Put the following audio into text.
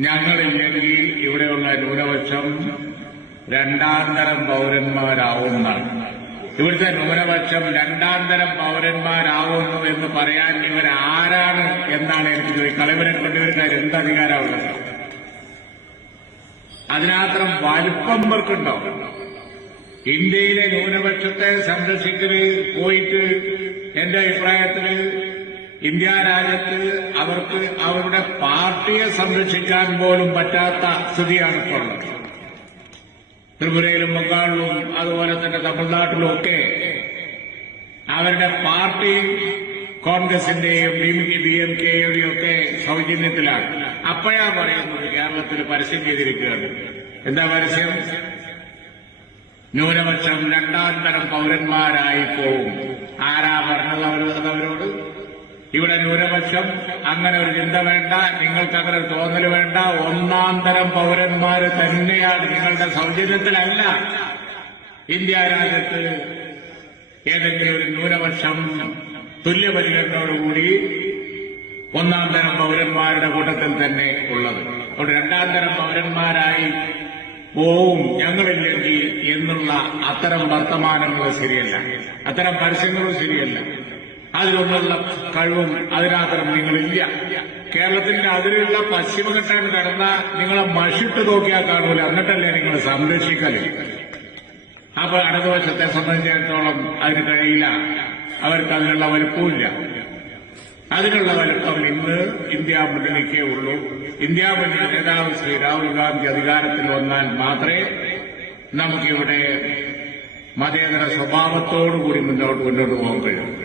ഞങ്ങളില്ലെങ്കിൽ ഇവിടെയുള്ള ന്യൂനപക്ഷം രണ്ടാം തരം പൌരന്മാരാവുന്നതാണ്. ഇവിടുത്തെ ന്യൂനപക്ഷം രണ്ടാം തരം പൌരന്മാരാവുന്നു എന്ന് പറയാൻ ഇവരാരാണ് എന്നാണ് എനിക്ക് ചോദിക്കുന്നത്. ഇവരെ കൊണ്ടുവരുന്നവർ എന്തധികാരമുള്ളത്? അതിനാത്രം വലിപ്പം ഇവർക്കുണ്ടോ? ഇന്ത്യയിലെ ന്യൂനപക്ഷത്തെ സംരക്ഷിക്കല് പോയിട്ട് എന്റെ അഭിപ്രായത്തില് ഇന്ത്യ രാജ്യത്ത് അവർക്ക് അവരുടെ പാർട്ടിയെ സംരക്ഷിക്കാൻ പോലും പറ്റാത്ത സ്ഥിതിയാണ് ഇപ്പോൾ ഉള്ളത്. ത്രിപുരയിലും ബംഗാളിലും അതുപോലെ തന്നെ തമിഴ്നാട്ടിലും ഒക്കെ അവരുടെ പാർട്ടി കോൺഗ്രസിന്റെയും DMK-യുടെയും ഒക്കെ സൗജന്യത്തിലാണ്. അപ്പോഴാ പറയുന്നത് കേരളത്തിൽ പരസ്യം ചെയ്തിരിക്കുകയാണ്. എന്താ പരസ്യം? ന്യൂനപക്ഷം രണ്ടാം തരം പൌരന്മാരായി പോവും. ആരാ പറഞ്ഞത് അവരോട്? ഇവിടെ ന്യൂനപക്ഷം അങ്ങനെ ഒരു ചിന്ത വേണ്ട, നിങ്ങൾക്ക് അങ്ങനെ ഒരു തോന്നൽ വേണ്ട, ഒന്നാം തരം പൌരന്മാര് തന്നെയാണ്. നിങ്ങളുടെ സൗജന്യത്തിലല്ല. ഇന്ത്യ രാജ്യത്ത് ഏതെങ്കിലും ഒരു ന്യൂനപക്ഷം തുല്യപരിഗണനയോടുകൂടി ഒന്നാം തരം പൌരന്മാരുടെ കൂട്ടത്തിൽ തന്നെ ഉള്ളത്. അതുകൊണ്ട് രണ്ടാം തരം പൌരന്മാരായി പോവും ഞങ്ങളില്ലെങ്കിൽ എന്നുള്ള അത്തരം വർത്തമാനങ്ങൾ ശരിയല്ല, അത്തരം പരസ്യങ്ങളും ശരിയല്ല. അതിലൊന്നുള്ള കഴിവും അതിനകത്തരം നിങ്ങളില്ല. കേരളത്തിന്റെ അതിലുള്ള പശ്ചിമഘട്ടം കടന്ന നിങ്ങളെ മഷിട്ട് നോക്കിയാൽ കാണൂല, എന്നിട്ടല്ലേ നിങ്ങൾ സംരക്ഷിക്കല്. അപ്പൊ ഇടതുപക്ഷത്തെ സംബന്ധിച്ചിടത്തോളം അതിന് കഴിയില്ല. അവർക്ക് അതിനുള്ള വലുപ്പമില്ല. അതിനുള്ള വലുപ്പം ഇന്ന് ഇന്ത്യ മുന്നണിക്കേ ഉള്ളൂ. ഇന്ത്യ മുന്നണി നേതാവ് ശ്രീ രാഹുൽ ഗാന്ധി അധികാരത്തിൽ വന്നാൽ മാത്രമേ നമുക്കിവിടെ മതേതര സ്വഭാവത്തോടുകൂടി മുന്നോട്ട് പോകാൻ കഴിയൂ.